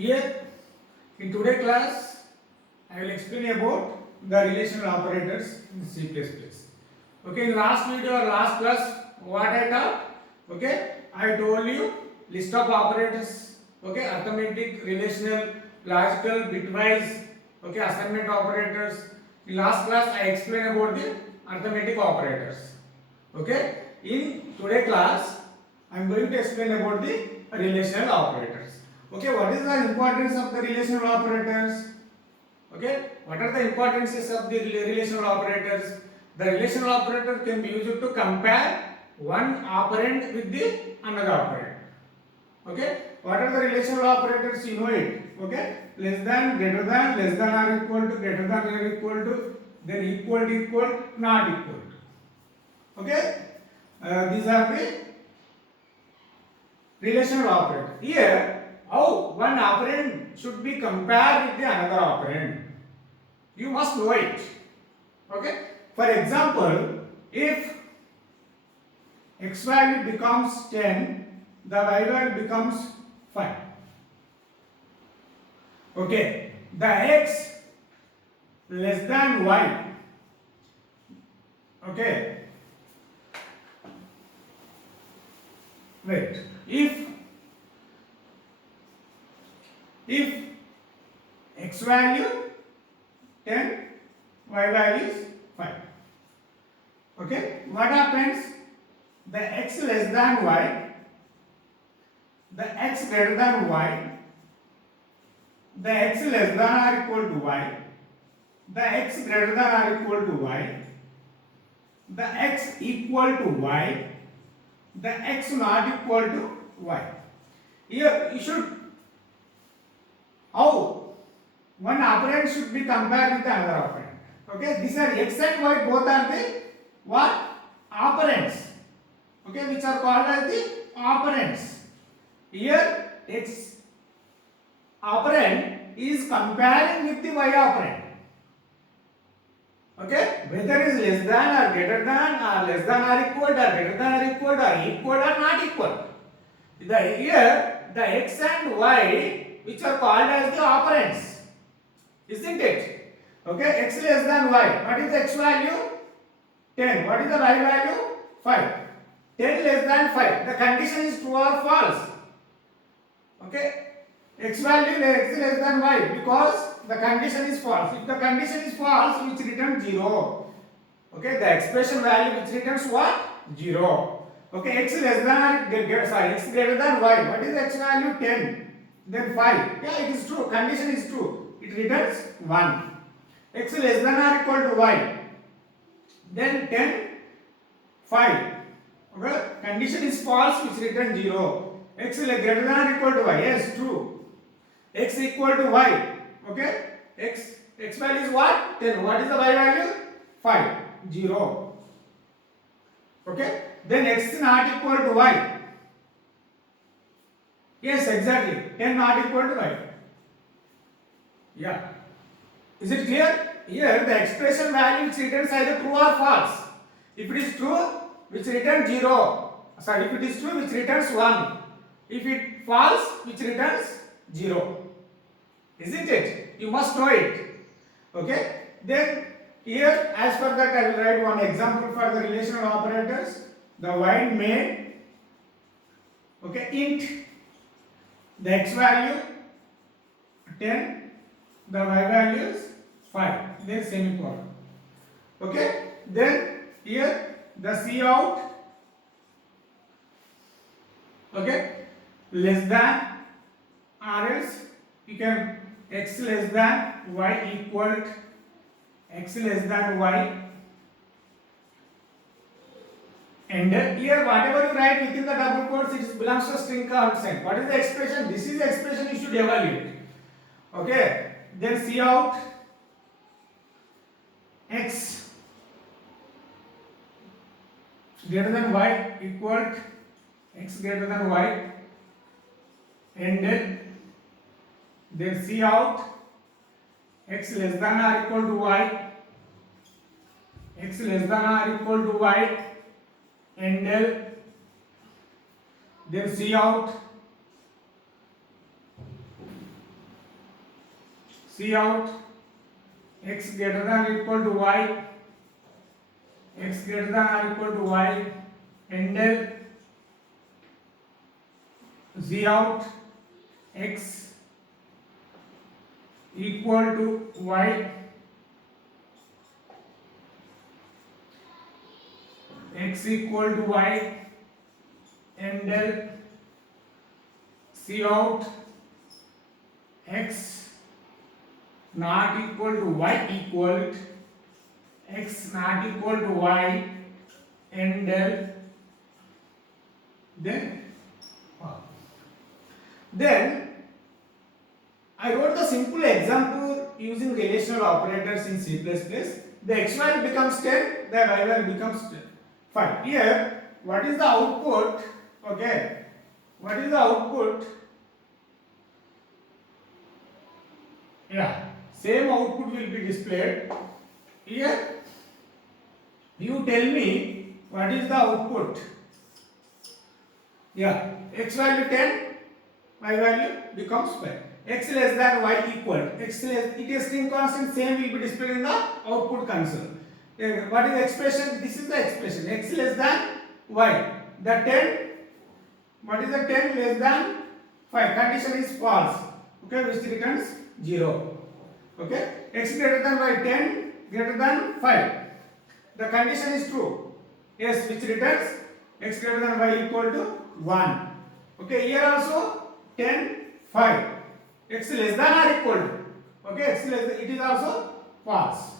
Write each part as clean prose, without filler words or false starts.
Here in today class I will explain about the relational operators in C++. Okay, in last video or last class what I taught? Okay, I told you list of operators. Okay, arithmetic, relational, logical, bitwise. Okay, assignment operators. In last class I explained about the arithmetic operators. Okay, in today class I am going to explain about the relational operators. Okay, what is the importance of the relational operators? Okay, what are the importances of the relational operators? The relational operator can be used to compare one operand with the another operand. Okay, what are the relational operators? You know it. Okay, less than, greater than, less than or equal to, greater than or equal to, then equal to equal, not equal to. Okay, these are the relational operator. Here, how one operand should be compared with the another operand. You must know it. Okay. For example, if x value becomes 10, the y value becomes 5. Okay. The x less than y. Okay. Wait. If x value 10, y value is 5. Okay, what happens? The x less than y, the x greater than y, the x less than or equal to y, the x greater than or equal to y, the x equal to y, the x not equal to y. Here you should, how one operand should be compared with another operand. Okay, these are x and y, both are the what? Operands. Okay, which are called as the operands. Here x operand is comparing with the y operand. Okay, whether is less than or greater than or less than or equal or greater than or equal or not equal. Here the x and y which are called as the operands, isn't it? Okay, x less than y. What is the x value? 10. What is the y value? 5. 10 less than 5. The condition is true or false. Okay, x value x less than y, because the condition is false. If the condition is false, which returns 0. Okay, the expression value which returns what? 0. Okay, x less than, sorry, x greater than y. What is the x value? 10. Then 5. Yeah, it is true. Condition is true. It returns 1. X less than or equal to y. Then 10, 5. Okay, condition is false, which returns 0. X greater than or equal to y. Yes, true. X equal to y. Okay, x value is what? 10. What is the y value? 5. 0. Okay, then x is not equal to y. Yes, exactly. 10 not equal to y. Yeah. Is it clear? Here the expression value which returns either true or false. If it is true, which returns 0. Sorry, if it is true, which returns 1. If it false, which returns 0. Isn't it? You must know it. Okay. Then here, as per that, I will write one example for the relational operators. The void main. Okay, int. The x value 10. The y value is 5. Then semicolon. Okay. Then here the cout. Okay, less than or else you can x less than y equal x less than y, and here whatever you write within the double quotes, it belongs to string constant. What is the expression? This is the expression you should evaluate. Okay, then cout x greater than y equal x greater than y, and then cout x less than or equal to y, x less than or equal to y, and then cout, See out x greater than or equal to y, x greater than or equal to y, and del z out x equal to y, x equal to y, and del c out x not equal to y equal x not equal to y, and del then I wrote the simple example using relational operators in C++. The x value becomes 10, the y value becomes 5. Here, what is the output? Okay, what is the output? Yeah, same output will be displayed. Here, you tell me what is the output? Yeah, x value 10, y value becomes 5. X less than y equal. X less, it is string constant, same will be displayed in the output console. What is the expression? This is the expression. X less than y. The 10, what is the 10 less than 5? Condition is false. Okay, which returns 0. Okay, x greater than y, 10 greater than 5. The condition is true. Yes, which returns x greater than y equal to 1. Okay, here also 10, 5. X less than or equal to. Okay, x less than, it is also false.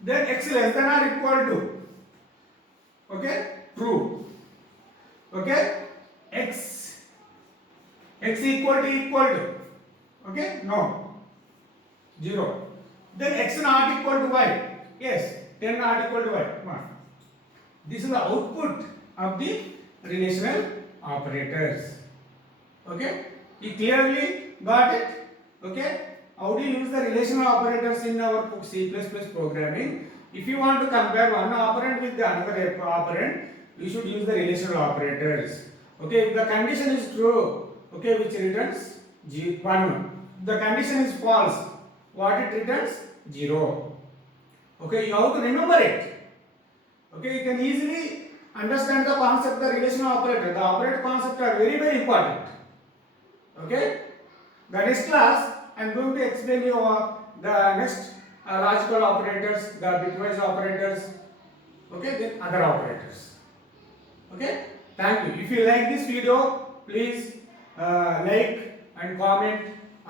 Then x less than or equal to. Okay, true. Okay, x equal to. Okay, no, 0. Then x not equal to y. Yes, 10 not equal to y. 1. This is the output of the relational operators. Okay, you clearly got it. Okay, how do you use the relational operators in our C++ programming? If you want to compare one operand with the another operand, we should use the relational operators. Okay, if the condition is true, okay, which returns 1. The condition is false, what it returns? 0. Okay, you have to remember it. Okay, you can easily understand the concept of the relational operator. The operator concept are very, very important. Okay, the next class I am going to explain you the next logical operators, the bitwise operators, okay, then other operators. Okay, thank you. If you like this video, please like and comment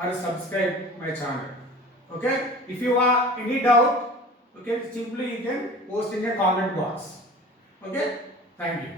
or subscribe my channel. Okay, if you have any doubt, okay, simply you can post in a comment box. Okay, thank you.